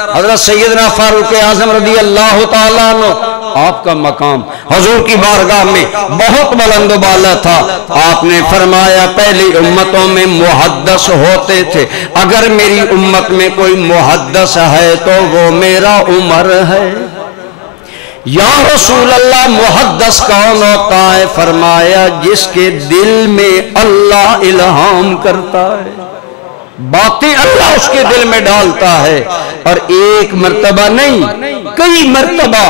हजरत सैयदना फारूक आज़म रज़ी अल्लाह ताला अन्हु, आपका मकाम हुजूर की बारगाह में बहुत बुलंद बाला था। आपने फरमाया पहली उम्मतों में मुहद्दस होते थे, अगर मेरी उम्मत में कोई मुहद्दस है तो वो मेरा उमर है। या रसूल अल्लाह, मुहद्दस कौन होता है? फरमाया जिसके दिल में अल्लाह इल्हाम करता है, बातें अल्लाह उसके दिल में डालता है। और एक मर्तबा नहीं, कई मर्तबा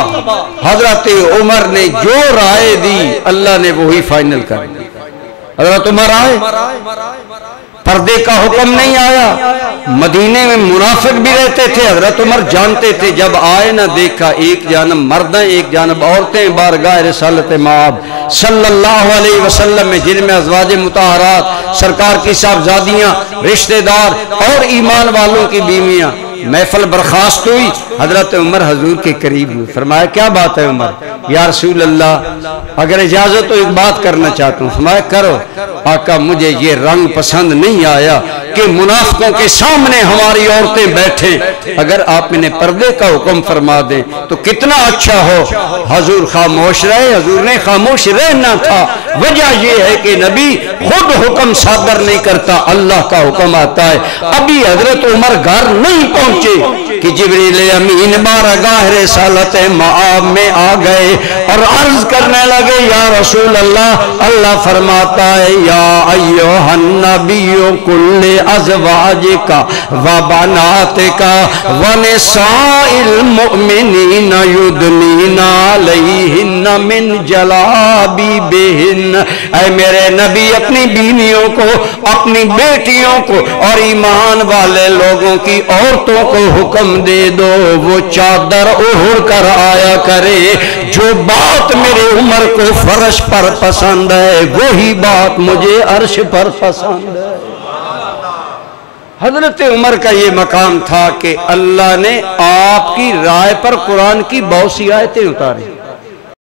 हजरत उमर ने जो राय दी अल्लाह ने वही फाइनल कर दी। हजरत उमर आए, पर्दे का हुक्म नहीं आया। मदीने में मुनाफिक भी रहते थे, हजरत उमर जानते थे। जब आए ना देखा एक जानब मर्दें एक जानब औरतें बारगाह रिसालत माब सल्लल्लाहु अलैहि वसल्लम में, जिनमें अज़वाज मुताहरात सरकार की साहबजादियाँ, रिश्तेदार और ईमान वालों की बीवियाँ। महफिल बर्खास्त हुई, हजरत उमर हजूर के करीब हुए। फरमाया क्या बात है उमर? या रसूल अल्लाह अगर इजाजत तो एक बात करना चाहता हूँ। फरमाया करो। आका मुझे ये रंग पसंद नहीं आया कि मुनाफिकों के सामने हमारी औरतें बैठे, अगर आप इन्हें पर्दे का हुक्म फरमा दें तो कितना अच्छा हो। हजूर खामोश रहे। हजूर ने खामोश रहना था, वजह यह है कि नबी खुद हुक्म सादर नहीं करता, अल्लाह का हुक्म आता है। अभी हजरत उमर घर नहीं पहुंचे कि जिब्रील अमीन बारगाह रिसालत माब में आ गए और अर्ज करने लगे या रसूल अल्लाह। अल्लाह फरमाता है या अय्युहन नबिय्यु कुल्ले अज़वाजिका व बनातिका व निसाइल मुमिनीना युदनीना अलैहिन्ना मिन जलाबिबिहिन। ऐ मेरे नबी अपनी बीवियों को, अपनी बेटियों को और ईमान वाले लोगों की औरतों को हुक्म दे दो वो चादर ओढ़ कर आया करे। जो बात मेरे उमर को फर्श पर पसंद है वही बात मुझे अर्श पर पसंद है। हजरत उमर का ये मकाम था कि अल्लाह ने आपकी राय पर कुरान की बहुत सी आयतें उतारी।